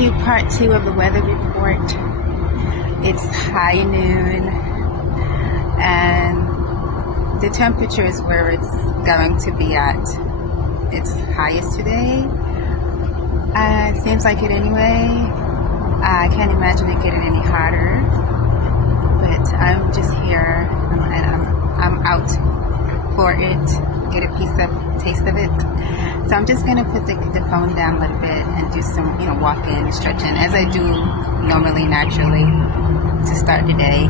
you part two of the weather report. It's high noon and the temperature is where it's going to be at its highest today. It seems like it anyway. I can't imagine it getting any hotter, but I'm just here and I'm out for it, get a taste of it. So I'm just gonna put the phone down a little bit and do some, walking, stretching, as I do normally, naturally, to start the day.